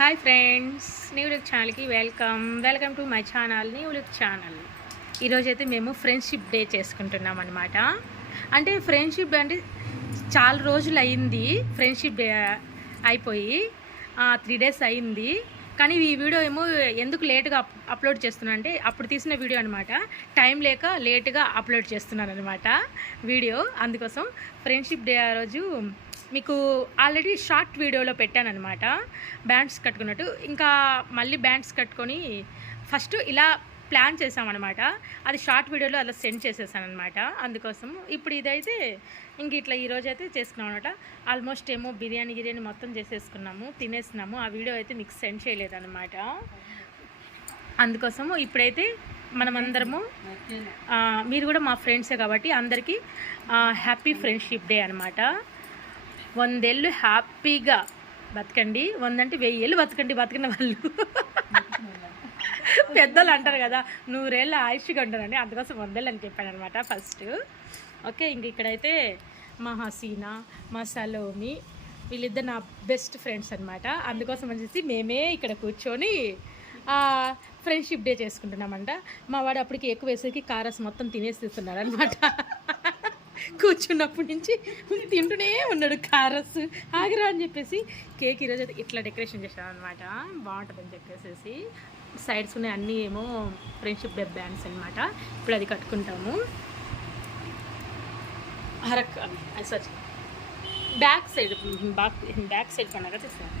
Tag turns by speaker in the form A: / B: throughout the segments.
A: Hi friends new look ఛానల్కి welcome welcome to my channel New Look channel ఈరోజైతే మేము friendship day చేసుకుంటున్నాం అనమాట అంటే ఫ్రెండ్షిప్ అంటే చాలా రోజులు అయింది ఫ్రెండ్షిప్ డే అయిపోయి త్రీ డేస్ అయింది. కానీ ఈ వీడియో ఏమో ఎందుకు లేట్గా అప్ అప్లోడ్ చేస్తున్నాను అంటే అప్పుడు తీసిన వీడియో అనమాట టైం లేక లేట్గా అప్లోడ్ చేస్తున్నాను అనమాట వీడియో. అందుకోసం ఫ్రెండ్షిప్ డే ఆ రోజు మీకు ఆల్రెడీ షార్ట్ వీడియోలో పెట్టాను అనమాట బ్యాండ్స్ కట్టుకున్నట్టు. ఇంకా మళ్ళీ బ్యాండ్స్ కట్టుకొని ఫస్ట్ ఇలా ప్లాన్ చేసామన్నమాట. అది షార్ట్ వీడియోలో అలా సెండ్ చేసేసాను అనమాట అందుకోసం ఇప్పుడు ఇదైతే ఇంక ఇట్లా ఈరోజు అయితే చేసుకున్నాం అనమాట ఆల్మోస్ట్ ఏమో బిర్యానీ గిర్యానీ మొత్తం చేసేసుకున్నాము తినేసినాము. ఆ వీడియో అయితే మీకు సెండ్ చేయలేదన్నమాట. అందుకోసము ఇప్పుడైతే మనమందరము మీరు కూడా మా ఫ్రెండ్సే కాబట్టి అందరికీ హ్యాపీ ఫ్రెండ్షిప్ డే అనమాట వందేళ్ళు హ్యాపీగా బతకండి. వందంటే వెయ్యి ఏళ్ళు బతకండి బతికిన వాళ్ళు. పెద్దలు అంటారు కదా నూరేళ్ళు ఆయుష్గా ఉంటారండి. అందుకోసం వందేళ్ళు అని చెప్పాను అనమాట ఫస్ట్. ఓకే ఇంక ఇక్కడైతే మా హసీనా మా సలోమి వీళ్ళిద్దరు నా బెస్ట్ ఫ్రెండ్స్ అనమాట అందుకోసం వచ్చేసి మేమే ఇక్కడ కూర్చొని ఫ్రెండ్షిప్ డే చేసుకుంటున్నామంట. మా వాడు అప్పటికి ఎక్కువ వేసేకి కారస్ మొత్తం తినేస్తున్నాడు అనమాట కూర్చున్నప్పటి నుంచి తింటూనే ఉన్నాడు కారస్. ఆగిరా అని చెప్పేసి కేక్ ఈరోజు ఇట్లా డెకరేషన్ చేశాను అనమాట బాగుంటుంది అని చెప్పేసి సైడ్స్ ఉన్నాయి అన్నీ ఏమో ఫ్రెండ్షిప్ బెబ్ బ్యాండ్స్ అనమాట ఇప్పుడు అది కట్టుకుంటాము. హరక్ sari back side back back side కొన్నాక తీస్తాను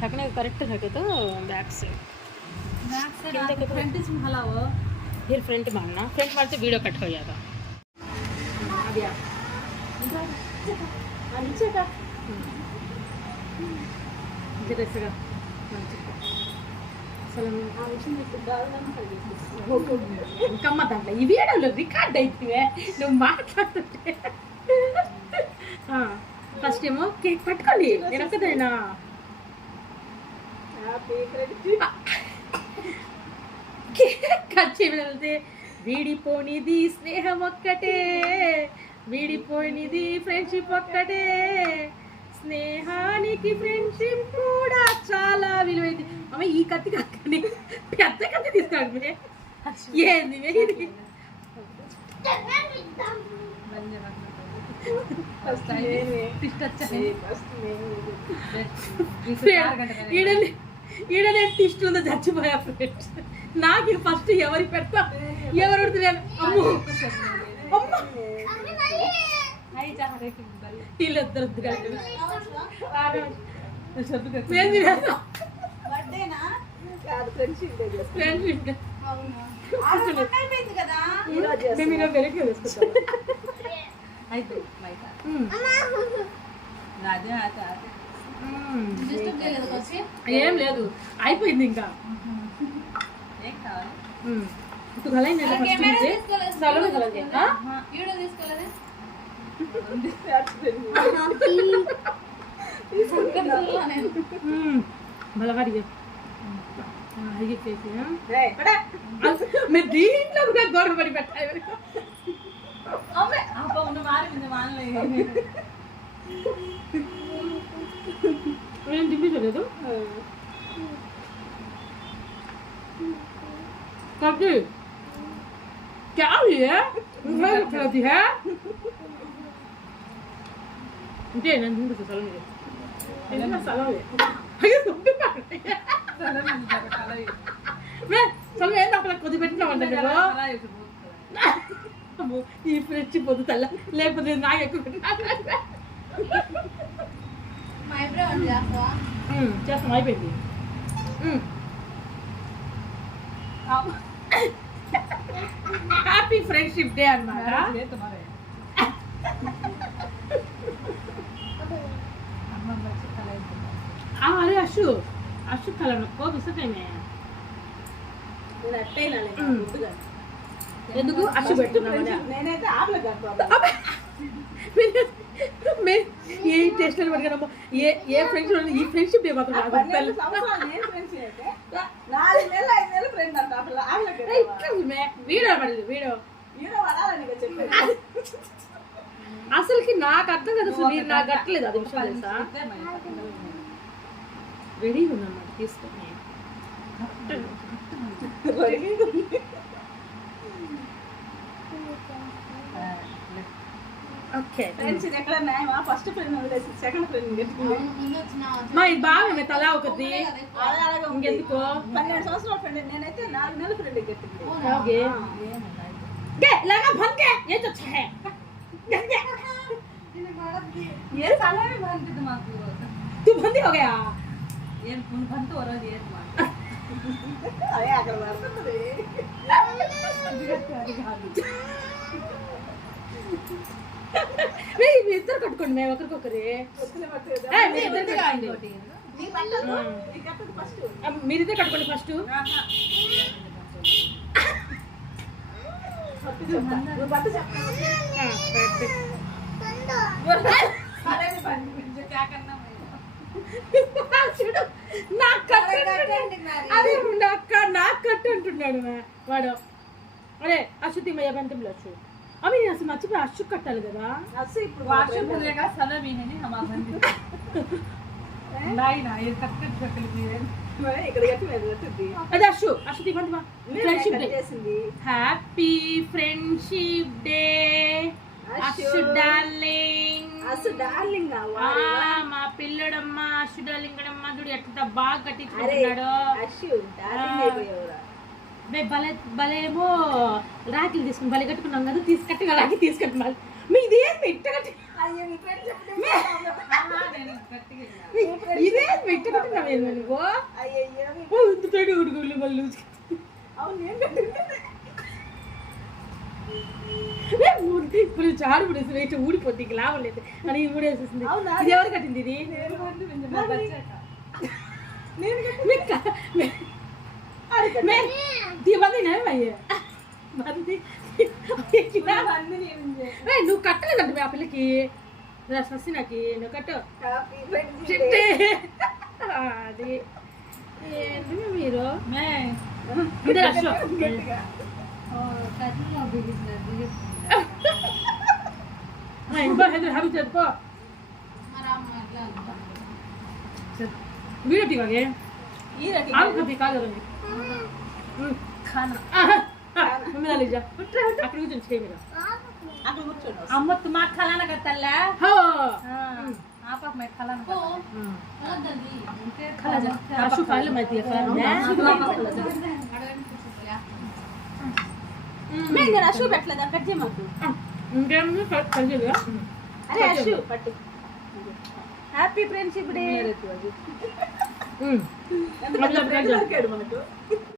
A: పక్కన correct హక్కుతో back side. Back side front మాడినా? Front మాడితే వీడియో కట్ కావ్య అది ఇచ్చాక ఇంకమ్మ దాంట్లో ఈ వీడియోలో రికార్డ్ అయితే నువ్వు మాట్లాడుతుంటే ఫస్ట్ ఏమో కేక్ పట్టుకోండి నేను ఒక్కదైనా కేక్ కట్ వీడిపోనిది స్నేహం ఒక్కటే వీడిపోయినది ఫ్రెండ్షిప్ ఒక్కటే. స్నేహానికి ఫ్రెండ్షిప్ కూడా చాలా విలువైంది. అమ్మ ఈ కత్తి కాకండి పెద్ద కత్తి తీసుకోండి ఏంది ఇది? ఈడని ఈడనే టిస్ట్ ఉందో చచ్చిపోయా ఫ్రెండ్స్. నాకు ఫస్ట్ ఎవరికి పెడతా? ఎవరు అమ్మో. వీళ్ళిద్దరు ఫ్రెండ్షిప్. మేము వెనక్కి. ఉమ్. ఏం లేదు. అయిపోయింది ఇంకా. ఉమ్. ఇప్పుడు కలైంది కదా ఫస్ట్ నుంచి సలోనే కలైంది ఆ? ఉమ్. బలవాడిగా. అడిగిచ్చేసి మీరు దీంట్లో కూడా Cà gì? Chảo gì á? Mấy cái gì hả? Hindi, nandun ka sa salon eh. Hindi na salon eh. Ayun, hindi pa. Salon nandun ka sa
B: salon eh.
A: Men, salon eh, nakalak ko, di ba naman na gano? అమ్మో ఈ fresh పొద్దు తల్ల లేకపోతే నాకు ఎక్కువ చేస్తాం అయిపోయింది friendship day అన్నమాట. ఆ, అరే అశు అశు కలర్ బిసటేమే ఎందుకు? అశు పెడుతున్నావు
C: నేనైతే ఆపలే
A: ఏ టేస్ట్ పడిగానమ్మా ఏ ఏ ఫ్రెండ్షిప్ ఈ ఫ్రెండ్షిప్ డే మాత్రం నాకు
C: పన్నెండు
A: తెలుసు.
C: సంవత్సరాలు నేను ఫ్రెండ్స్ అయితే నాలుగు నెలలు ఐదు నెలలు ఫ్రెండ్ అంట ఆపల ఆపలే
A: ఏయ్, ఇక్కడ మే, వీడియో పడలేదు వీడియో
C: హీరో పడాలని ఇక చెప్పేది
A: అసలుకి నాకు అర్థం కదా అసలు మీరు నాకు కట్టలేదు అది విషయం తెలుసా? రెడీగా ఉన్నాను తీసుకొని. ఓకే.
C: ఫ్రెండ్స్ ఇది ఎక్కడ న్యాయమా ఫస్ట్ ఫ్రెండ్ వదిలేసి సెకండ్ ఫ్రెండ్ పెట్టుకుంది
A: మా ఇది బాగా తలా ఒకటి.
C: అలాగే ఉంది.
A: ఇంకెందుకు?
C: పన్నెండు సంవత్సరాల ఫ్రెండ్ నేనైతే నాలుగు నెలల ఫ్రెండ్ కట్టింది
A: ఓకే. ये साला भी बंद दिमाग तू बंद हो
C: गया?
A: ये बंद हो रहा
C: है ये तुम्हारा अरे आकर मार तो
A: रे नहीं मैं इधर कट कौन मैं वकर को करे।
C: उसने मैं इधर कट कौन
A: नी पल्ला नी कट
C: फ़र्स्ट अब मेरे इधर तो कट कौन फ़र्स्ट हाँ।
A: చూడు నాకు కట్టు నాకు కట్టు అంటున్నాడు వాడు అరే అశ్వతి మయ్యబంతంలో చూడు అవి నేను అసలు మర్చిపోయి అచ్చు కట్టాలి కదా
C: అసలు ఇప్పుడు
A: వర్షం
C: సలవీనని
A: happy friendship day Ashu darling
C: Ashu darling
A: మా పిల్లడమ్మ అశు డార్లింగ్ అడమ్మ చూడు ఎట్లా బాగా కట్టించుకుంటున్నాడు
C: అశు డార్లింగ్
A: భలే భలేమో రాఖీలు తీసుకుని భలే కట్టుకున్నాం కదా తీసుకట్టుగా రాకి తీసుకెట్టుకోవాలి మీది ఇదేం ఇట్ట కట్టి
C: అయ్యో మీ ఫ్రెండ్ చెప్తే
A: ఇదే ఇట్ట కట్టినావు ఏంది నువ్వు?
C: అయ్యయ్యో మీ-
A: ఓ, ఇంత తోడు ఉడుగులు మళ్ళీ
C: అవును ఏం కట్టింది
A: ఊడి ఇప్పుడు చాడు పడేసి వెయిట్ ఊడిపోద్ది ఇంక లాభం లేదు. అని ఊడేసేసింది? ఇది ఎవరు కట్టింది ఇది?
C: నేను
A: మీకు క- నువ్వు కట్టలేదంట ఆ పిల్లకి రా ససినాకి నువ్వు కట్టు
C: హ్యాపీ ఫ్రెండ్
A: చిట్టే అది ఏంటి మీరు
B: मैं
A: ఇద్దరు అశో ఇంకో హెదర్ హ్యాపీ చెప్పు వీడియో దిగాగే
C: ఈ
A: మమ్మీ జా అక్కడ కూర్చొని చేయి
C: మీద హ్యాపీ ఫ్రెండ్షిప్ డే